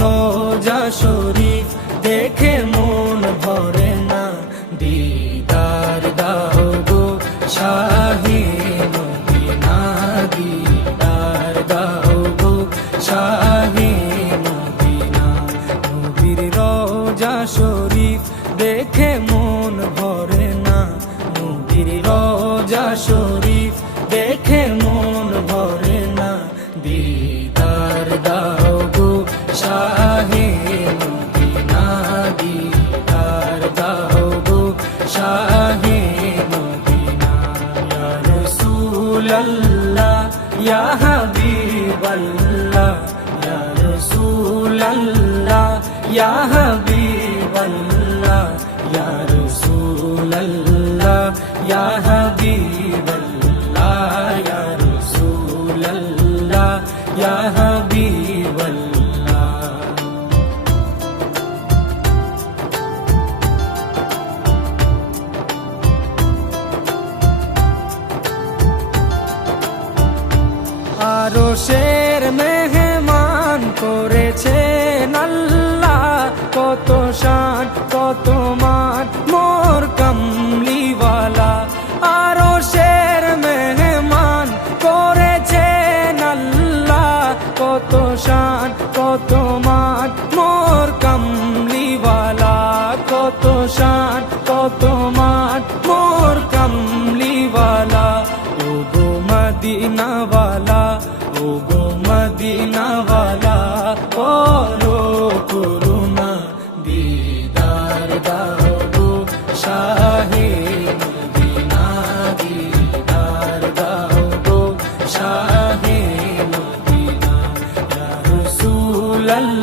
রোজা শরীফ দেখে মন ভরে না, দিদার দাও গো শাহে মদিনা, দিদার দাও গো শাহে মদিনা। নবীর রোজা শরীফ দেখে মন ভরে না, নবীর রোজা শরীফ দেখে মন ভরে না, দিদার দাও গো শাহে মদিনা, দিদার দাও গো শাহে মদিনা। ইয়া রাসূলাল্লাহ ইয়া হাবিবাল্লাহ, ইয়া রাসূলাল্লাহ ইয়া হাবিবাল্লাহ, ইয়া রাসূলাল্লাহ ইয়া হাবিবাল্লাহ, ইয়া রাসূলাল্লাহ ইয়া হাবিবাল্লাহ। আরশের মেহমান করেছেন আল্লাহ, কত শান কত মান মোর কামলিওয়ালা। আরশের মেহমান করেছেন আল্লাহ, কত শান কত মান মোর কামলিওয়ালা, কত শান কত মান মোর কামলিওয়ালা। ও গো মদিনাওয়ালা, ও গো মদিনাওয়ালা, করো করুণা, দিদার দাও গো শাহে মদিনা, দিদার দাও গো শাহে মদিনা। ইয়া রাসূলাল্লাহ